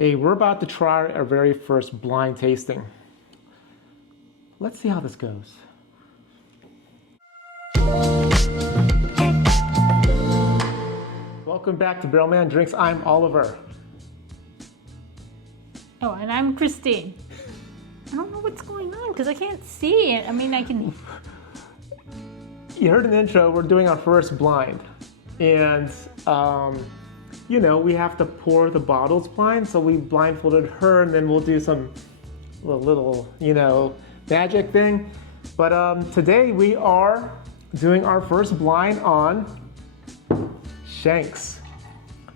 Hey, we're about to try our very first blind tasting. Let's see how this goes. Welcome back to Barrelman Drinks. I'm Oliver. Oh, and I'm Christine. I don't know what's going on because I can't see it. I mean, I can... You heard in the intro, we're doing our first blind. And, you know, we have to pour the bottles blind. So we blindfolded her and then we'll do some little, you know, magic thing. But today we are doing our first blind on Shenk's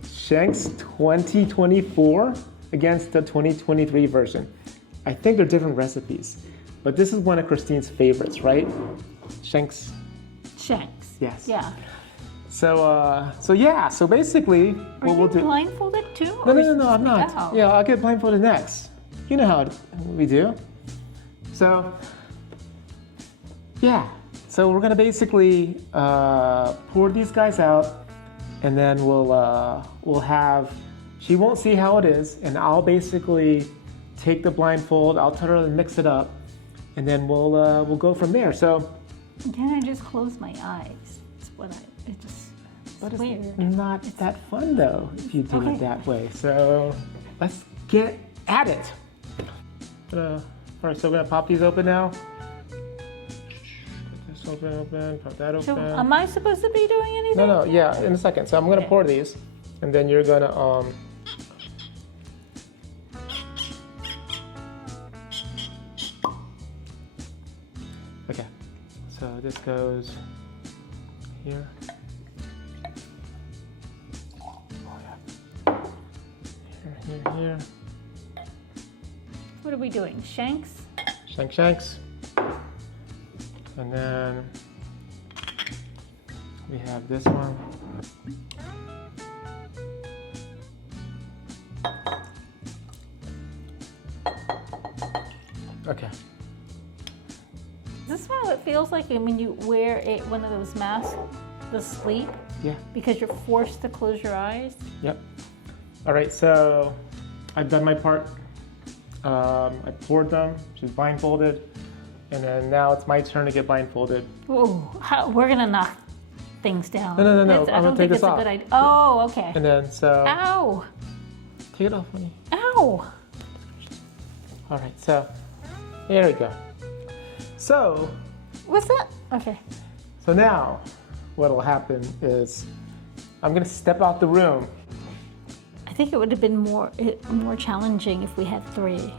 2024 against the 2023 version. I think they're different recipes, but this is one of Christine's favorites, right? Shenk's. Yes. Yeah. So basically, what we'll do. Are you blindfolded too? No, I'm not. Oh. Yeah, I'll get blindfolded next. You know how we do. So, yeah. So we're gonna basically pour these guys out, and then we'll have. She won't see how it is, and I'll basically take the blindfold. I'll tell her to mix it up, and then we'll go from there. So. Can I just close my eyes? It's weird. Not that fun though if you do it that way. So let's get at it. All right, so we're gonna pop these open now. Put this open, pop that open. So am I supposed to be doing anything? No, yeah, in a second. So I'm gonna pour these, and then you're gonna Okay, so this goes here. Here. What are we doing? Shanks? Shanks. And then we have this one. Okay. Is this how it feels like when you wear one of those masks to sleep? Yeah. Because you're forced to close your eyes? Yep. All right, so I've done my part. I poured them, she's blindfolded, and then now it's my turn to get blindfolded. Ooh, we're gonna knock things down. No. I don't think it's a good idea. Oh, okay. And then so. Ow! Take it off, honey. Ow! All right, so there we go. So. What's that? Okay. So now, what'll happen is I'm gonna step out the room. I think it would have been more challenging if we had 3.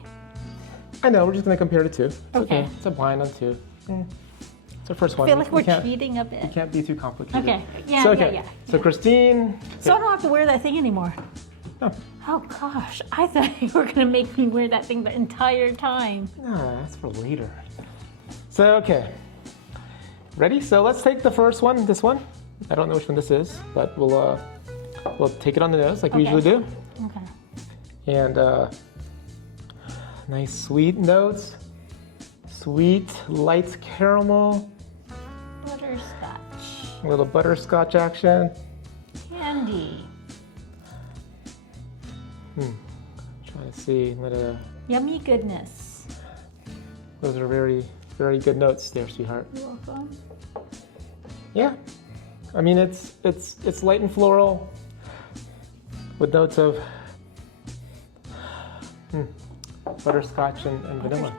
I know, we're just gonna compare the 2. It's okay. It's a blind on 2. It's our first one. I feel like we're cheating a bit. You can't be too complicated. Okay. Yeah. So Christine. So I don't have to wear that thing anymore. No. Oh gosh, I thought you were gonna make me wear that thing the entire time. No, that's for later. So okay. Ready? So let's take the first one, this one. I don't know which one this is, but we'll take it on the nose like we usually do. Okay. And nice sweet notes. Sweet, light caramel. Butterscotch. A little butterscotch action. Candy. Trying to see. Yummy goodness. Those are very, very good notes there, sweetheart. You're welcome. Yeah. I mean, it's light and floral with notes of butterscotch and vanilla.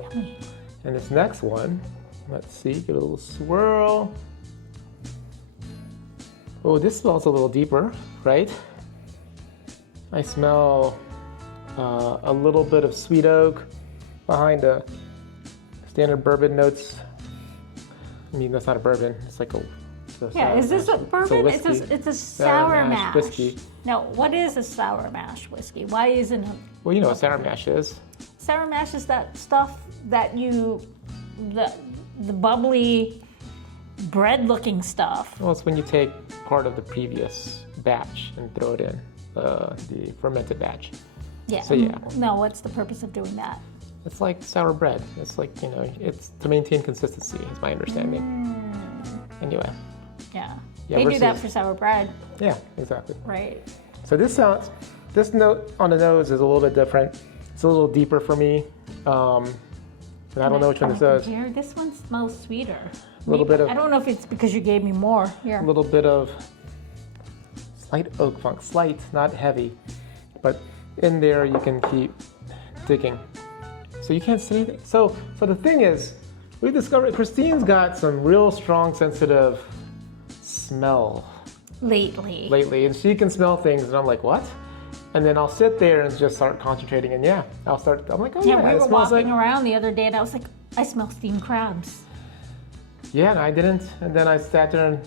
Yummy. And this next one, let's see, give it a little swirl. Oh, this smells a little deeper, right? I smell a little bit of sweet oak behind the standard bourbon notes. I mean, that's not a bourbon, it's like a... Is this a bourbon? It's a sour mash whiskey. Now, what is a sour mash whiskey? Why isn't it? Well, you know what sour mash is. Sour mash is that stuff that the bubbly bread-looking stuff. Well, it's when you take part of the previous batch and throw it in the fermented batch. Yeah. So yeah. No, what's the purpose of doing that? It's like sour bread. It's like, you know, it's to maintain consistency, is my understanding. Anyway. Yeah. Yeah, They do that for sour bread. Yeah, exactly. Right. So this sounds, This note on the nose is a little bit different. It's a little deeper for me. And I don't know which one this is. Here, this one smells sweeter. A little bit of. I don't know if it's because you gave me more. Here. A little bit of slight oak funk, slight, not heavy, but in there you can keep digging. So you can't see anything. So the thing is, we discovered Christine's got some real strong, sensitive smell lately, and she can smell things, and I'm like, what? And then I'll sit there and just start concentrating, and I'm like, oh yeah, we it were smells walking like. around the other day, and I was like, I smell steamed crabs. Yeah, and I didn't, and then I sat there and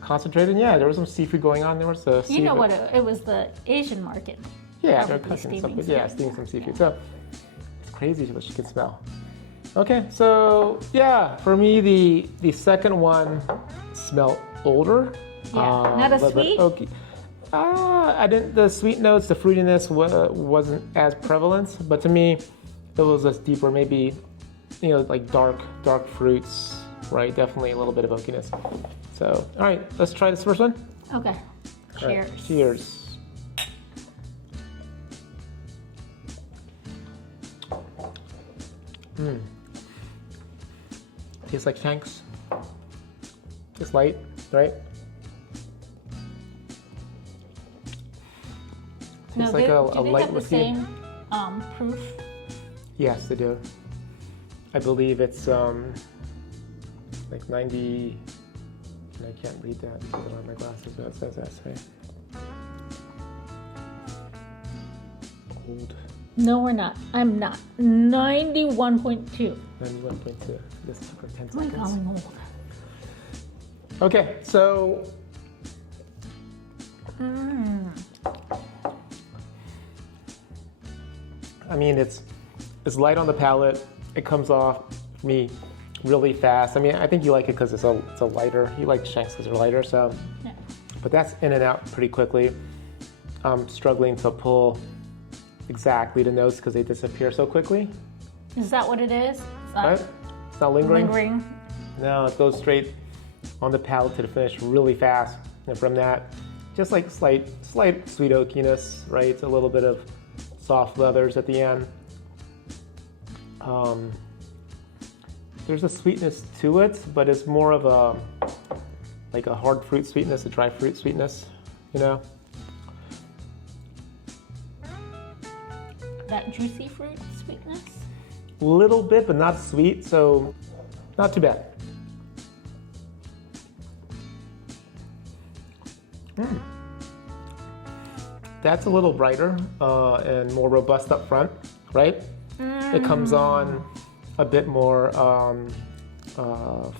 concentrated, and yeah, there was some seafood going on. There was a You know what? It was the Asian market. Yeah, they're Probably cooking steaming something. Yeah, some. steaming some seafood. So it's crazy what she can smell. Okay, so yeah, for me the second one smelled older. Yeah, not as sweet? Okay. I didn't. The sweet notes, the fruitiness wasn't as prevalent, but to me, it was just deeper. Maybe, like dark fruits, right? Definitely a little bit of oakiness. So, all right, let's try this first one. Okay. All Cheers. right, cheers. Tastes like Shenk's. It's light, right? No, Tastes like a do they light have the whiskey. same proof? Yes, they do. I believe it's like 90. And I can't read that because I don't have my glasses, but it says that. Old. No, we're not. I'm not. 91.2. 91.2. This took her 10 Oh my seconds. God, I'm old. Okay, so I mean, it's light on the palate. It comes off for me really fast. I mean, I think you like it because it's a lighter. You like Shenks because they're lighter, so. Yeah. But that's in and out pretty quickly. I'm struggling to pull exactly the notes because they disappear so quickly. Is that what it is? It's not Right? It's not lingering. lingering. No, it goes straight on the palate to the finish really fast. And from that, just like slight sweet oakiness, right? A little bit of soft leathers at the end. There's a sweetness to it, but it's more of a hard fruit sweetness, a dry fruit sweetness, That juicy fruit sweetness. A little bit, but not sweet, so not too bad. That's a little brighter and more robust up front, right? It comes on a bit more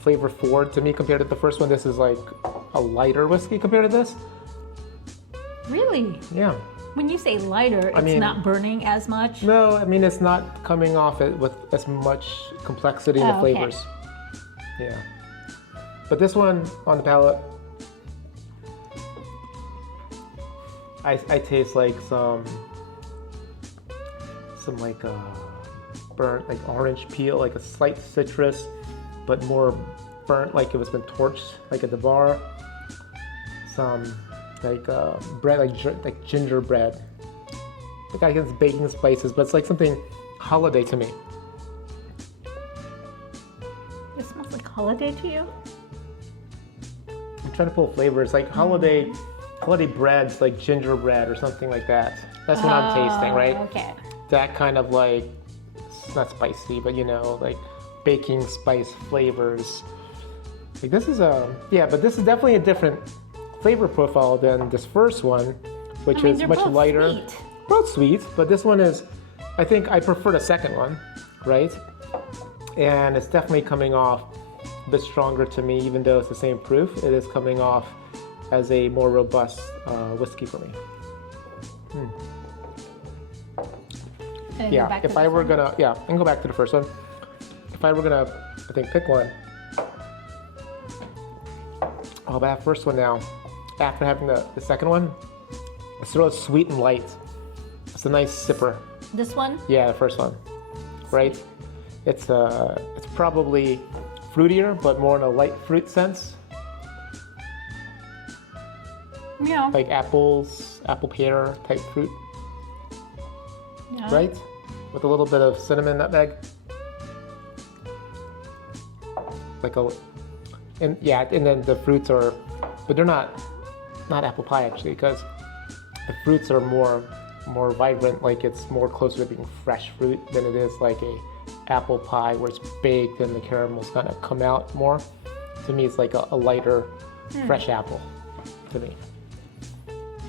flavor forward to me compared to the first one. This is like a lighter whiskey compared to this. Really? Yeah. When you say lighter, it's not burning as much? No, I mean, it's not coming off it with as much complexity in the okay. flavors. Yeah. But this one on the palate, I taste like some like burnt, like orange peel, like a slight citrus, but more burnt, like it was been torched, like at the bar. Some like bread, like gingerbread. Like I guess baking spices, but it's like something holiday to me. It smells like holiday to you? I'm trying to pull flavors, like holiday breads, like gingerbread or something like that. That's what I'm tasting, right? Okay. That kind of like, it's not spicy, but like baking spice flavors. Like this is but this is definitely a different flavor profile than this first one, which is they're much both lighter. Sweet. Both sweet, but this one is, I think I prefer the second one, right? And it's definitely coming off a bit stronger to me, even though it's the same proof. It is coming off as a more robust whiskey for me. Yeah, if I were gonna, I can go back to the first one. If I were gonna, I think, pick one. Oh, but that first one now, after having the second one, it's sort of sweet and light. It's a nice sipper. This one? Yeah, the first one, right? It's probably fruitier, but more in a light fruit sense. Yeah. like apples, apple pear type fruit, Yeah. right? With a little bit of cinnamon nutmeg. And then the fruits are, but they're not apple pie actually, because the fruits are more vibrant, like it's more closer to being fresh fruit than it is like a apple pie where it's baked and the caramels kind of come out more. To me, it's like a lighter, fresh apple to me.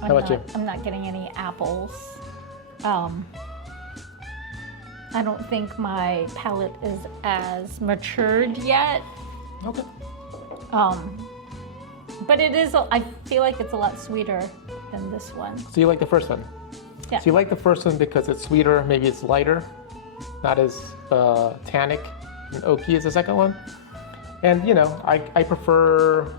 How about you? I'm not getting any apples. I don't think my palate is as matured yet. Okay. But it is, I feel like it's a lot sweeter than this one. So you like the first one? Yeah. So you like the first one because it's sweeter, maybe it's lighter, not as tannic and oaky as the second one. And I prefer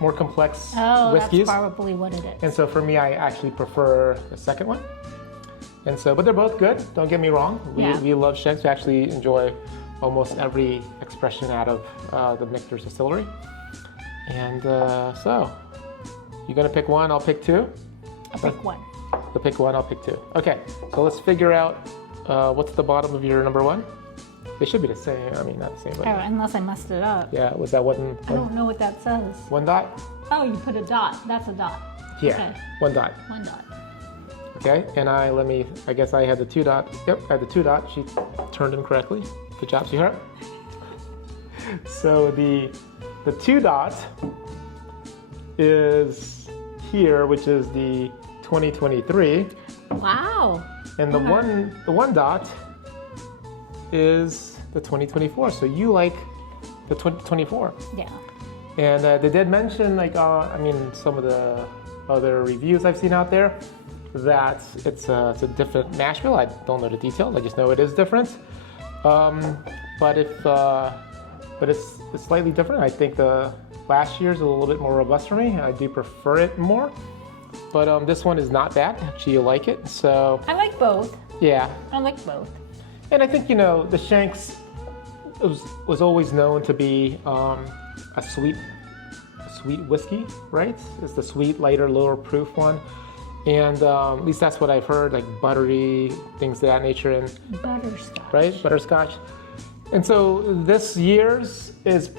more complex whiskeys. That's probably what it is. And so for me, I actually prefer the second one. And so, but they're both good. Don't get me wrong. We love Shenks. We actually enjoy almost every expression out of the Michter's distillery. And so, you're gonna pick one, I'll pick two? I'll pick one. You'll pick one, I'll pick two. Okay, so let's figure out what's the bottom of your number one. They should be the same, I mean, not the same, but Unless I messed it up. yeah, was that one? I don't know what that says. One dot? Oh, you put a dot. That's a dot. Yeah, Okay. one dot. One dot. Okay, and I guess I had the two dot. Yep, I had the two dot. She turned in correctly. Good job, sweetheart. So the two dot is here, which is the 2023, Wow. and the one dot is the 2024. So you like the 2024, Yeah. and they did mention some of the other reviews I've seen out there that it's a different mash bill. I don't know the detail. I just know it is different. But it's slightly different. I think the last year's a little bit more robust for me. I do prefer it more. But this one is not bad. Actually, you like it. So I like both. yeah. I like both. And I think the Shenks was always known to be a sweet whiskey, right? It's the sweet, lighter, lower proof one. And at least that's what I've heard, like buttery, things of that nature, and Butterscotch. right, butterscotch. And so this year's is,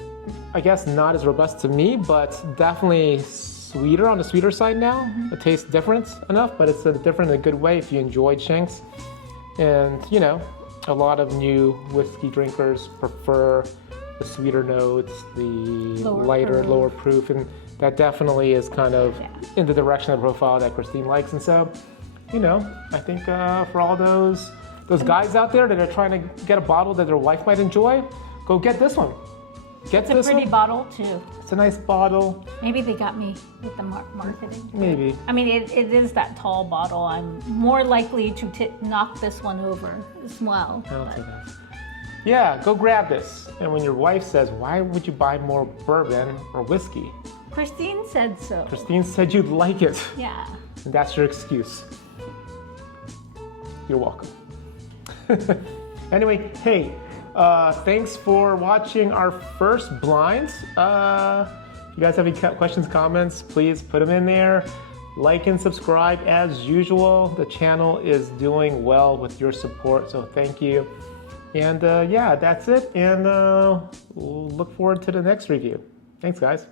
I guess, not as robust to me, but definitely sweeter, on the sweeter side now. It tastes different enough, but it's different in a good way if you enjoyed Shenks. And a lot of new whiskey drinkers prefer the sweeter notes, the lower proof, and that definitely is kind of in the direction of the profile that Christine likes. And so, I think for all those guys out there that are trying to get a bottle that their wife might enjoy, go get this one. Get It's a pretty bottle too. It's a nice bottle. Maybe they got me with the marketing. Maybe. I mean, it is that tall bottle. I'm more likely to knock this one over as well. I'll but- take that. Yeah, go grab this. And when your wife says, why would you buy more bourbon or whiskey? Christine said so. Christine said you'd like it. Yeah. And that's your excuse. You're welcome. Anyway, hey, thanks for watching our first blind. If you guys have any questions, comments, please put them in there. Like and subscribe as usual. The channel is doing well with your support, so thank you. And yeah, that's it. And we'll look forward to the next review. Thanks, guys.